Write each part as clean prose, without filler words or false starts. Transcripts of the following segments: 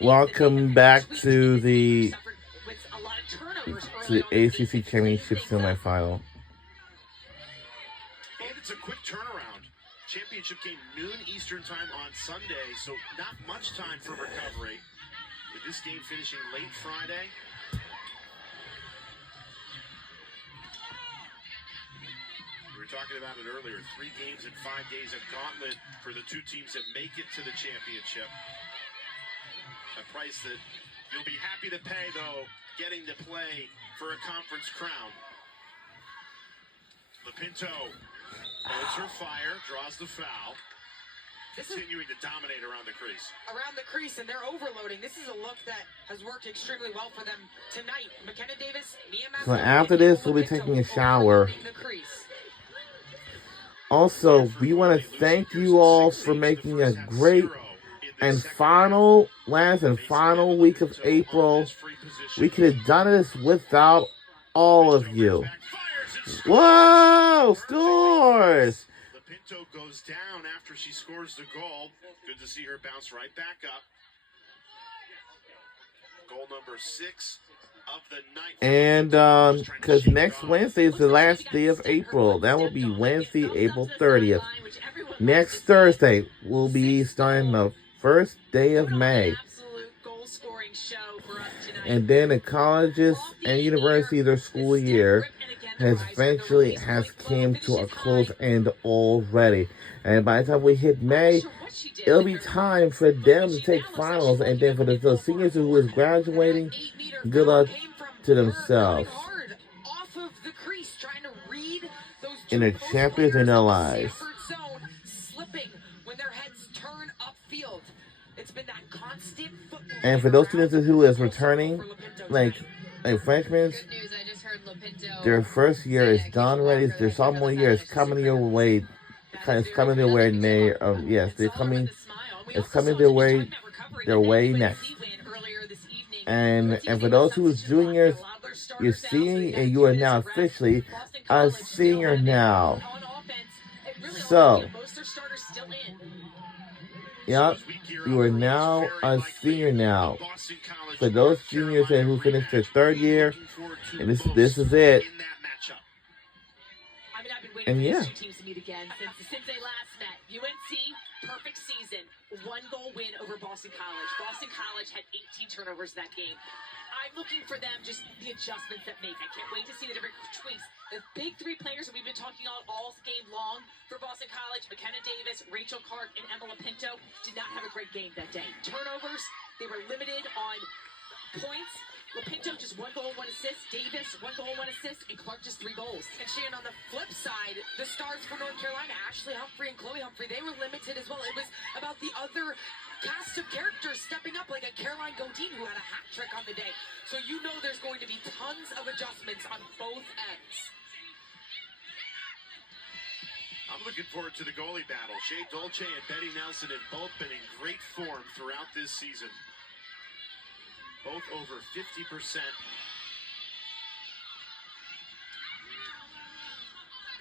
Welcome back to the ACC Championship semifinal. And it's a quick turnaround. Championship game noon Eastern time on Sunday, so not much time for recovery. With this game finishing late Friday. We were talking about it earlier. 3 games in 5 days, a gauntlet for the 2 teams that make it to the championship. A price that you'll be happy to pay, though, getting to play for a conference crown. Lopinto holds her fire, draws the foul. Continuing to dominate around the crease. Around the crease, and they're overloading. This is a look that has worked extremely well for them tonight. McKenna Davis, So after this, we'll be taking a shower. Also, we want to thank you all for making a great last and final week of April. We could have done this without all of you. Whoa! Scores! Lopinto goes down after she scores the goal. Good to see her bounce right back up. Goal number 6 of the night. And because next Wednesday is the last day of April. That will be Wednesday, April 30th. Next Thursday will be starting the first day of May. And then the colleges and universities, their school year has came to a close end already. And by the time we hit May, it'll be time for them to take finals. And then for the seniors who is graduating, good luck to themselves. And the champions in their lives. And for those students who is returning, like freshmen, their first year is done already. Their sophomore year is coming their way. It's coming their way. Yes, they're coming. It's coming their way next. And for those who is juniors, you're seeing, and you are now officially a senior now. So, yep, you are now a senior now. For those juniors who finished their 3rd year, and this is it. And yeah. Since they last met, UNC, perfect season, 1-goal win over Boston College. Boston College had 18 turnovers that game. I'm looking for them, just the adjustments that make. I can't wait to see the different tweaks. The big 3 players that we've been talking about all game long for Boston College, McKenna Davis, Rachel Clark, and Emma Lopinto, did not have a great game that day. Turnovers, they were limited on points. Lopinto just 1 goal, 1 assist. Davis 1 goal, 1 assist, and Clark just 3 goals. And Shannon, on the flip side, the stars for North Carolina, Ashley Humphrey and Chloe Humphrey, they were limited as well. It was about the other cast of characters stepping up, like a Caroline Godin who had a hat trick on the day. So you know there's going to be tons of adjustments on both ends. I'm looking forward to the goalie battle. Shea Dolce and Betty Nelson have both been in great form throughout this season. Both over 50%.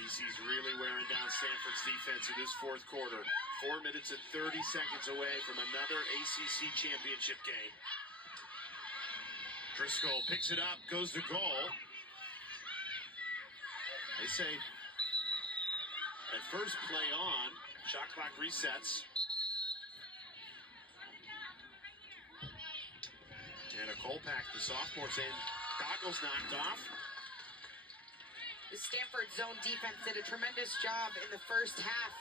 BC's really wearing down Stanford's defense in this 4th quarter. 4 minutes and 30 seconds away from another ACC championship game. Driscoll picks it up, goes to goal. They say at first play on, shot clock resets. And a Kolpak, the sophomore, saying goggles knocked off. The Stanford zone defense did a tremendous job in the first half,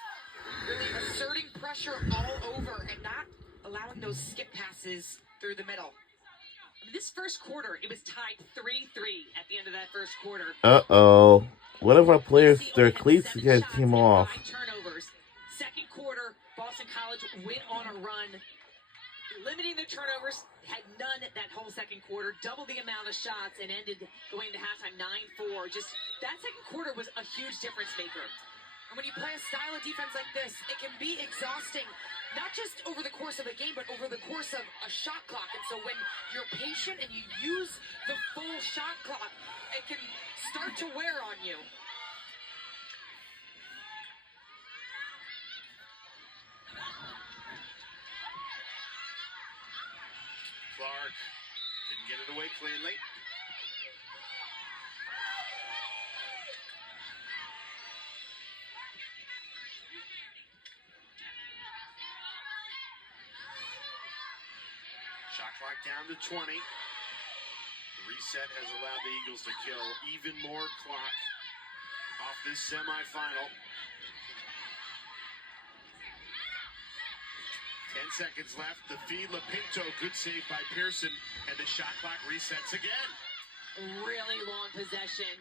really asserting pressure all over and not allowing those skip passes through the middle. I mean, this first quarter, it was tied 3-3 at the end of that first quarter. Uh-oh. One of our players, their cleats came off. Turnovers. Second quarter, Boston College went on a run, limiting the turnovers, had none that whole second quarter, double the amount of shots, and ended going into halftime 9-4. Just that second quarter was a huge difference maker. And when you play a style of defense like this, it can be exhausting, not just over the course of a game, but over the course of a shot clock. And so when you're patient and you use the full shot clock, it can start to wear on you. get it away cleanly. Shot clock down to 20. The reset has allowed the Eagles to kill even more clock off this semifinal. 10 seconds left. The feed, Lapinto, good save by Pearson, and the shot clock resets again. Really long possession.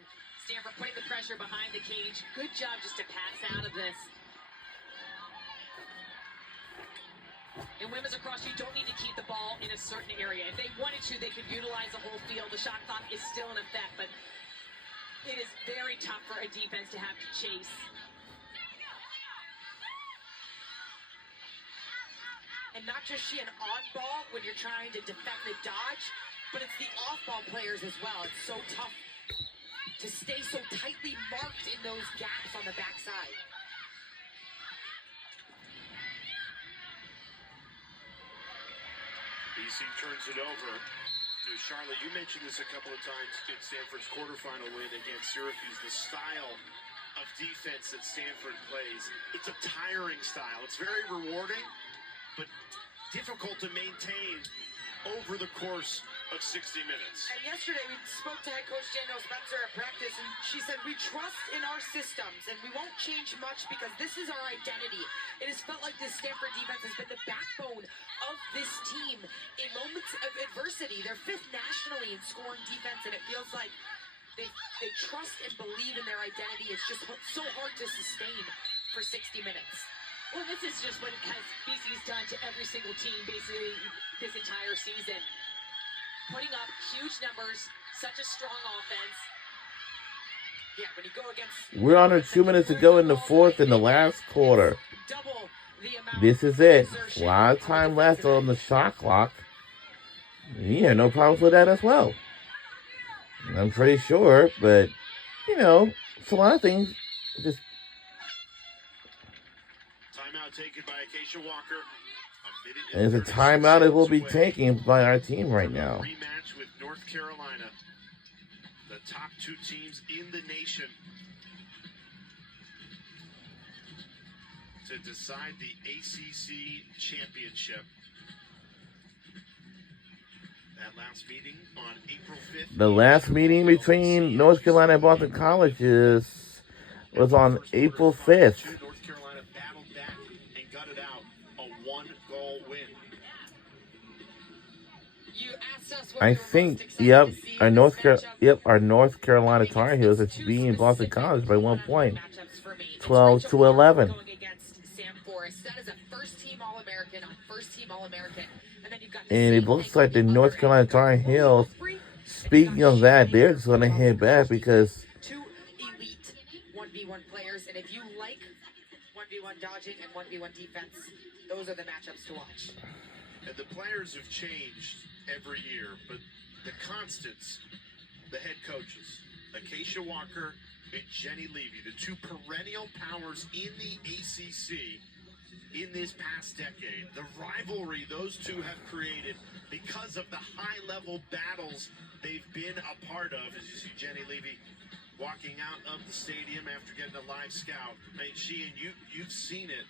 Stanford putting the pressure behind the cage. Good job just to pass out of this. In women's lacrosse, you don't need to keep the ball in a certain area. If they wanted to, they could utilize the whole field. The shot clock is still in effect, but it is very tough for a defense to have to chase. And not just she an on-ball when you're trying to defend the dodge, but it's the off-ball players as well. It's so tough to stay so tightly marked in those gaps on the backside. BC turns it over. Charlotte, you mentioned this a couple of times in Stanford's quarterfinal win against Syracuse, the style of defense that Stanford plays. It's a tiring style. It's very rewarding, but difficult to maintain over the course of 60 minutes. And yesterday we spoke to head coach Danielle Spencer at practice, and she said, we trust in our systems, and we won't change much because this is our identity. It has felt like this Stanford defense has been the backbone of this team in moments of adversity. They're fifth nationally in scoring defense, and it feels like they trust and believe in their identity. It's just so hard to sustain for 60 minutes. Well, this is just what BC's done to every single team basically this entire season. Putting up huge numbers, such a strong offense. Yeah, when you go against... We're under 2 minutes to go in the fourth in the last quarter. Double the amount. This is it. A lot of time left on the shot clock. Yeah, no problems with that as well. I'm pretty sure, but, you know, it's a lot of things. Just Timeout taken by Acacia Walker. There's a timeout it will be taken by our team right now. Rematch with North Carolina, the top two teams in the nation, to decide the ACC championship. That last meeting on April 5th. The last meeting between North Carolina and Boston College was on April 5th. North Carolina battled back and gutted out a one-goal win. You asked us what I we were think, most excited yep, to see our in North this matchup. our North Carolina Tar Heels is beating Boston College by 1 point, Matchups for me. It's 12 Rachel to Clark 11. Going against Sam Forrest. That is a first-team All-American on first-team All-American. And then you've got the And it same looks thing like the on North other Carolina end. Tar You've got Heels, Humphrey, speaking of that, they're just going to hit back because two elite 1v1 players, and if you like 1v1 dodging and 1v1 defense, those are the matchups to watch. And the players have changed every year, but the constants, the head coaches, Acacia Walker and Jenny Levy, the two perennial powers in the ACC in this past decade. The rivalry those two have created because of the high-level battles they've been a part of. As you see Jenny Levy walking out of the stadium after getting a live scout. I mean, she and you've seen it.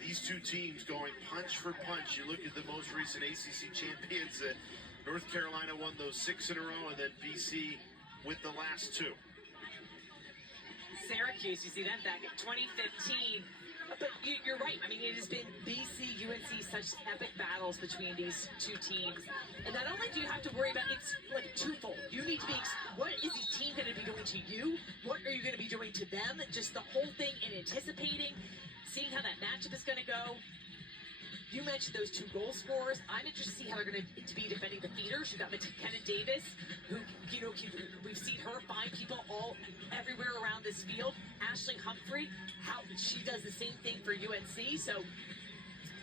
These two teams going punch for punch. You look at the most recent ACC champions. North Carolina won those 6 in a row, and then BC with the last 2. Syracuse, you see them back in 2015. But you're right. I mean, it has been BC, UNC, such epic battles between these two teams. And not only do you have to worry about, it's like twofold. You need to be, what is this team going to be doing to you? What are you going to be doing to them? Just the whole thing and anticipating, seeing how that matchup is going to go. You mentioned those 2 goal scorers. I'm interested to see how they're going to be defending the feeders. You've got McKenna Davis, who, you know, we've seen her find people everywhere around this field. Ashley Humphrey, how she does the same thing for UNC. So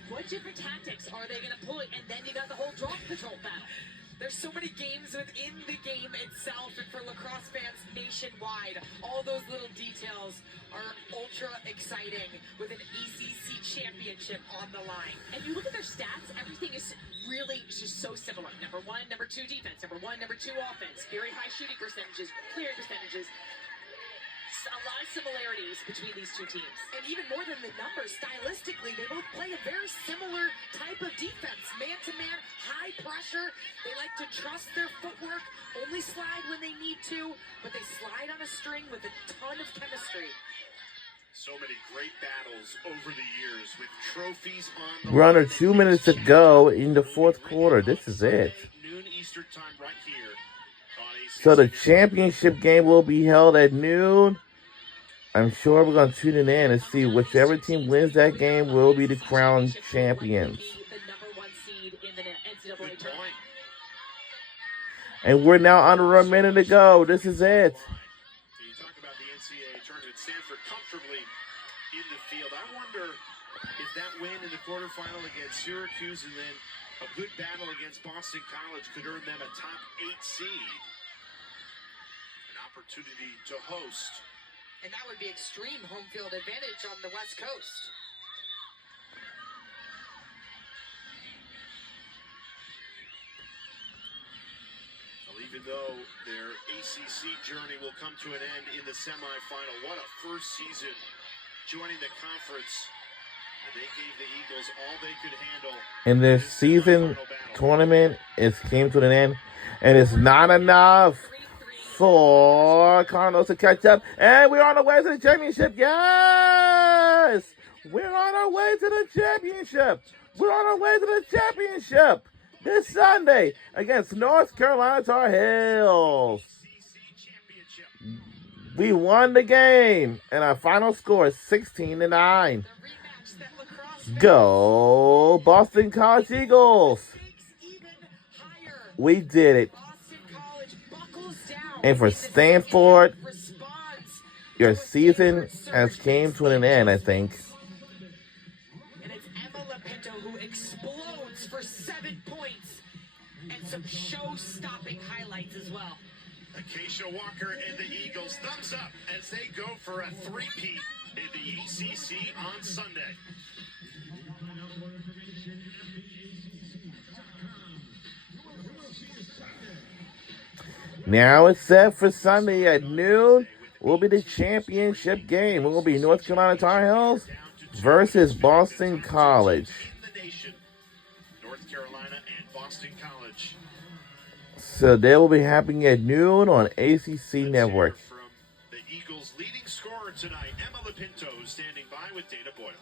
what different tactics are they going to pull? And then you got the whole drop patrol battle. There's so many games within the game itself, and for lacrosse fans nationwide, all those little details are ultra exciting with an ACC championship on the line. And you look at their stats, everything is really just so similar. Number 1, number 2 defense, number 1, number 2 offense, very high shooting percentages, clearing percentages. A lot of similarities between these two teams. And even more than the numbers, stylistically, they both play a very similar type of defense. Man-to-man, high pressure. They like to trust their footwork, only slide when they need to, but they slide on a string with a ton of chemistry. So many great battles over the years with trophies on the We're under 2 minutes to go in the fourth quarter. This is it. Noon Eastern time right here on ACC. So the championship game will be held at noon. I'm sure we're going to tune in and see whichever team wins that game will be the crowned champions. The number 1 seed in the NCAA tournament. And we're now under a minute to go. This is it. You talk about the NCAA tournament, Stanford comfortably in the field. I wonder if that win in the quarterfinal against Syracuse and then a good battle against Boston College could earn them a top 8 seed. An opportunity to host. And that would be extreme home field advantage on the West Coast. Well, even though their ACC journey will come to an end in the semifinal, what a first season joining the conference. And they gave the Eagles all they could handle. In this season tournament, it came to an end, and it's not enough for Cardinals to catch up, and we're on our way to the championship. Yes! We're on our way to the championship. We're on our way to the championship this Sunday against North Carolina Tar Heels. We won the game, and our final score is 16-9. Go Boston College Eagles. We did it. And for Stanford, your season has came to an end, I think. And it's Emma Lapinto who explodes for 7 points and some show-stopping highlights as well. Acacia Walker and the Eagles thumbs up as they go for a three-peat in the ACC on Sunday. Now it's set for Sunday at noon. Will be the championship game. It will be North Carolina Tar Heels versus Boston College. North Carolina and Boston College. So they will be happening at noon on ACC Network. From the Eagles' leading scorer tonight, Emma Lapinto, standing by with Dana Boyle.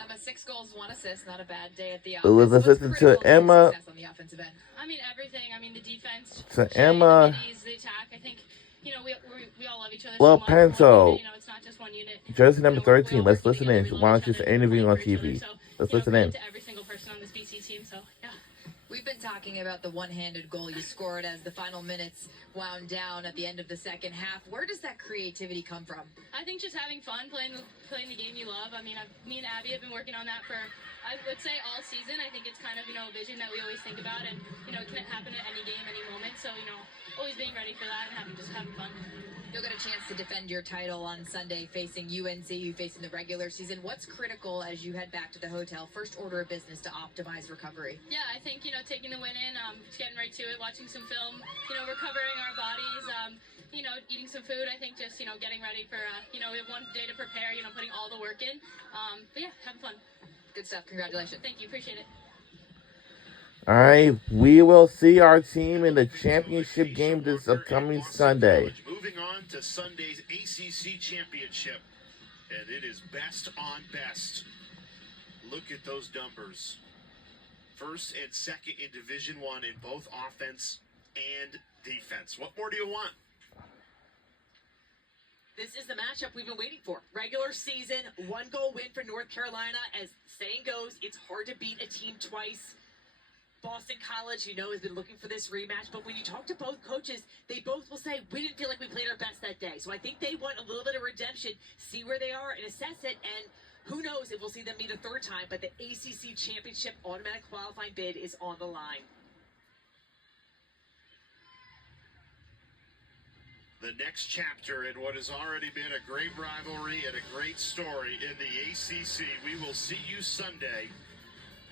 Emma, 6 goals, 1 assist. Not a bad day at the Let's offense. listen to Emma. On the offensive end? I mean, everything. I mean, the defense. To Emma. The attack. I think, we all love each other. Well, so much. Pinto. It's not just one unit. Jersey number 13. Let's listen in. Why don't you just interviewing on TV? Let's listen in. To every single person on this BC team. So yeah. We've been talking about the one-handed goal you scored as the final minutes wound down at the end of the second half. Where does that creativity come from? I think just having fun, playing the game you love. I mean, me and Abby have been working on that for, I would say, all season. I think it's kind of, a vision that we always think about, and, it can happen at any game, any moment. So, always being ready for that and having fun. You'll get a chance to defend your title on Sunday facing UNC, you facing the regular season. What's critical as you head back to the hotel? First order of business to optimize recovery. Yeah, I think, taking the win in, just getting right to it, watching some film, recovering our bodies, eating some food. I think just, getting ready for, we have one day to prepare, putting all the work in. But yeah, having fun. Good stuff. Congratulations. Thank you. Appreciate it. All right, we will see our team in the championship game this upcoming Sunday. Moving on to Sunday's ACC championship, and it is best on best. Look at those numbers. First and second in Division I in both offense and defense. What more do you want? This is the matchup we've been waiting for. Regular season, 1-goal win for North Carolina. As saying goes, it's hard to beat a team twice. Boston College, has been looking for this rematch. But when you talk to both coaches, they both will say, we didn't feel like we played our best that day. So I think they want a little bit of redemption, see where they are, and assess it. And who knows if we'll see them meet a third time. But the ACC championship automatic qualifying bid is on the line. the next chapter in what has already been a great rivalry and a great story in the ACC. We will see you Sunday,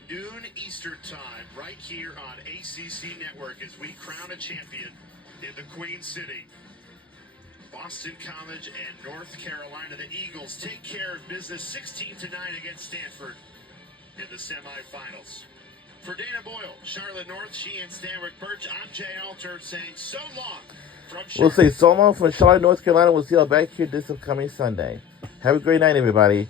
noon Eastern time, right here on ACC Network as we crown a champion in the Queen City. Boston College and North Carolina, the Eagles take care of business 16-9 against Stanford in the semifinals. For Dana Boyle, Charlotte North, she and Stanford Birch, I'm Jay Alter saying so long from Charlotte. We'll say so long from Charlotte, North Carolina. We'll see you all back here this upcoming Sunday. Have a great night, everybody.